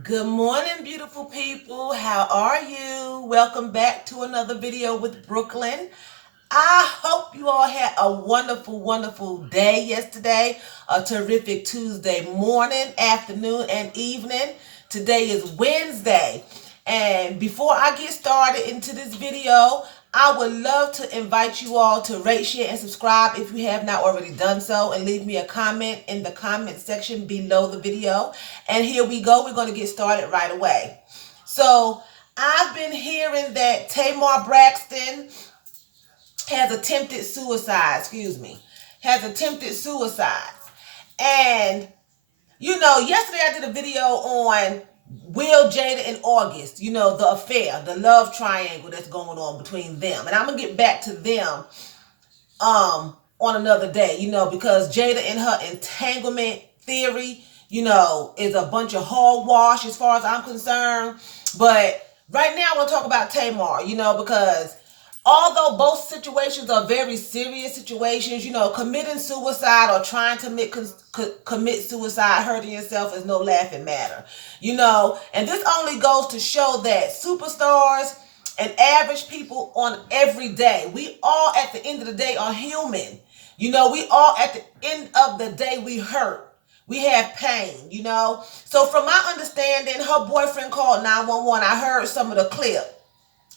Good morning, beautiful people. How are you? Welcome back to another video with Brooklyn. I hope you all had a wonderful, wonderful day yesterday, a terrific Tuesday morning, afternoon, and evening. Today is Wednesday. And before I get started into this video, I would love to invite you all to rate, share, and subscribe if you have not already done so, and leave me a comment in the comment section below the video. And here we go. We're going to get started right away. So I've been hearing that Tamar Braxton has attempted suicide, has attempted suicide. And, yesterday I did a video on Will, Jada, and August, the affair, the love triangle that's going on between them. And I'm going to get back to them on another day, because Jada and her entanglement theory, is a bunch of hogwash as far as I'm concerned. But right now I want to talk about Tamar, because although both situations are very serious situations, committing suicide or trying to commit suicide, hurting yourself is no laughing matter, and this only goes to show that superstars and average people on every day, we all at the end of the day are human. We all at the end of the day, we hurt. We have pain, So from my understanding, her boyfriend called 911. I heard some of the clip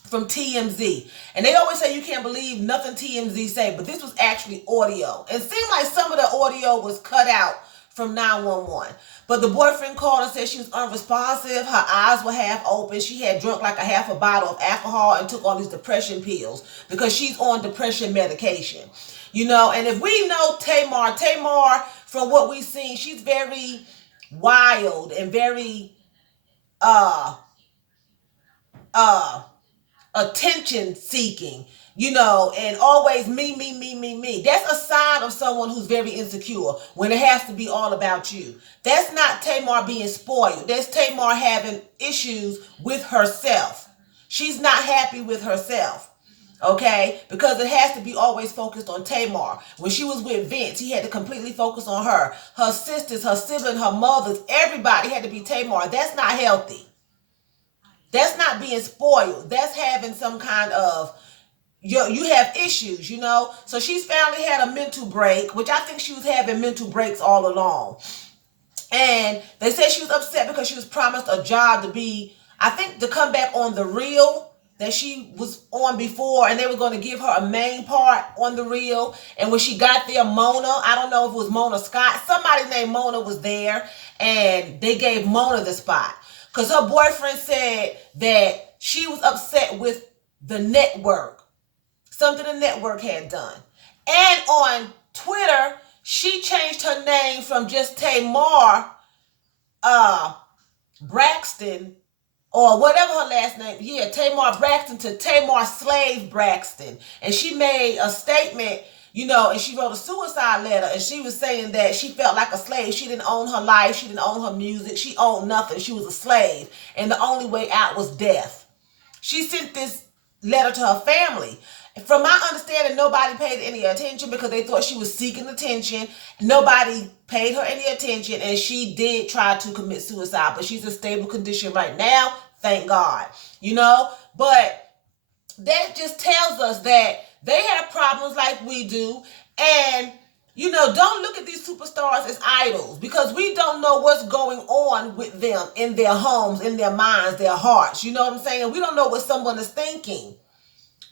from TMZ. And they always say you can't believe nothing TMZ say, but this was actually audio. It seemed like some of the audio was cut out from 911. But the boyfriend called and said she was unresponsive. Her eyes were half open. She had drunk like a half a bottle of alcohol and took all these depression pills because she's on depression medication. And if we know Tamar, from what we've seen, she's very wild and very attention seeking, and always me. That's a sign of someone who's very insecure when it has to be all about you. That's not Tamar being spoiled. That's Tamar having issues with herself. She's not happy with herself. Okay, because it has to be always focused on Tamar. When she was with Vince, he had to completely focus on her. Her sisters, her siblings, her mothers, everybody had to be Tamar. That's not healthy. That's not being spoiled. That's having some kind of, you have issues, So she's finally had a mental break, which I think she was having mental breaks all along. And they said she was upset because she was promised a job to come back on The Real that she was on before, and they were going to give her a main part on The Real. And when she got there, Mona, I don't know if it was Mona Scott, somebody named Mona was there, and they gave Mona the spot. Because her boyfriend said that she was upset with the network, something the network had done. And on Twitter, she changed her name from just Tamar Braxton, or whatever her last name, Tamar Braxton, to Tamar Slave Braxton. And she made a statement, and she wrote a suicide letter, and she was saying that she felt like a slave. She didn't own her life. She didn't own her music. She owned nothing. She was a slave, and the only way out was death. She sent this letter to her family. From my understanding, nobody paid any attention because they thought she was seeking attention. Nobody paid her any attention, and she did try to commit suicide, but she's in stable condition right now. Thank God, but that just tells us that they have problems like we do. And, don't look at these superstars as idols, because we don't know what's going on with them in their homes, in their minds, their hearts. You know what I'm saying? We don't know what someone is thinking.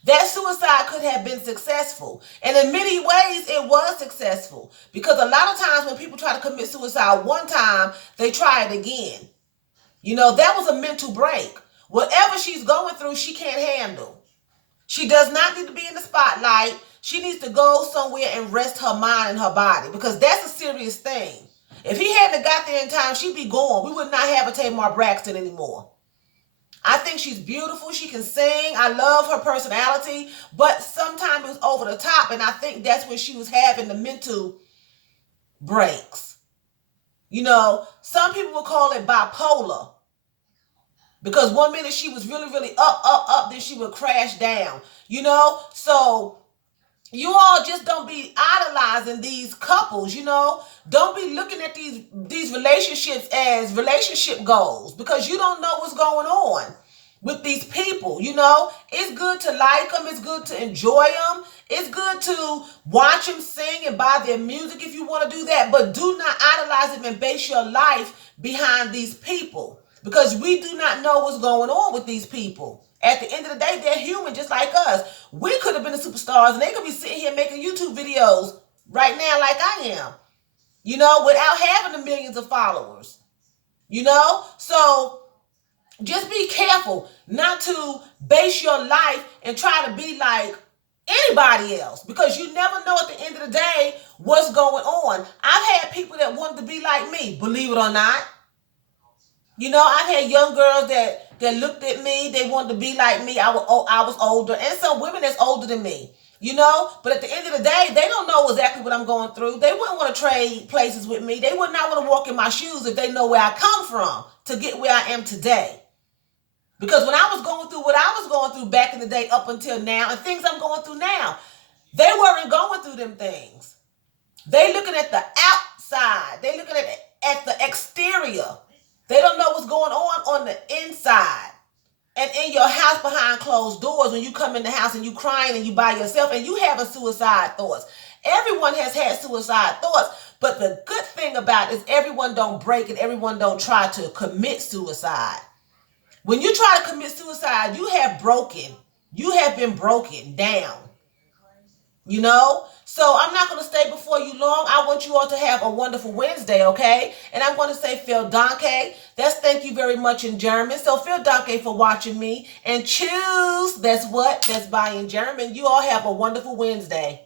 That suicide could have been successful. And in many ways, it was successful. Because a lot of times when people try to commit suicide one time, they try it again. That was a mental break. Whatever she's going through, she can't handle. She does not need to be in the spotlight. She needs to go somewhere and rest her mind and her body, because that's a serious thing. If he hadn't got there in time, she'd be gone. We would not have a Tamar Braxton anymore. I think she's beautiful. She can sing. I love her personality, but sometimes it was over the top, and I think that's when she was having the mental breaks. Some people would call it bipolar, because one minute she was really, really up, then she would crash down, So, you all just don't be idolizing these couples, you know. Don't be looking at these relationships as relationship goals, because you don't know what's going on with these people, you know. It's good to like them, it's good to enjoy them, it's good to watch them sing and buy their music if you want to do that, but do not idolize them and base your life behind these people, because we do not know what's going on with these people. At the end of the day, they're human just like us. We could have been the superstars and they could be sitting here making YouTube videos right now like I am, you know, without having the millions of followers, you know? So just be careful not to base your life and try to be like anybody else, because you never know at the end of the day what's going on. I've had people that wanted to be like me, believe it or not. You know, I've had young girls that looked at me, they wanted to be like me. I was older, and some women that's older than me. You know, but at the end of the day, they don't know exactly what I'm going through. They wouldn't want to trade places with me. They would not want to walk in my shoes if they know where I come from to get where I am today. Because when I was going through what I was going through back in the day up until now, and things I'm going through now, they weren't going through them things. They looking at the outside. They looking at the exterior. They don't know what's going on the inside. And in your house behind closed doors, when you come in the house and you crying and you by yourself and you having suicide thoughts. Everyone has had suicide thoughts, but the good thing about it is everyone don't break and everyone don't try to commit suicide. When you try to commit suicide, you have been broken down. You know? So I'm not going to stay before you long. I want you all to have a wonderful Wednesday, okay? And I'm going to say vielen Dank. That's thank you very much in German. So vielen Dank for watching me. And choose, that's what? That's bye in German. You all have a wonderful Wednesday.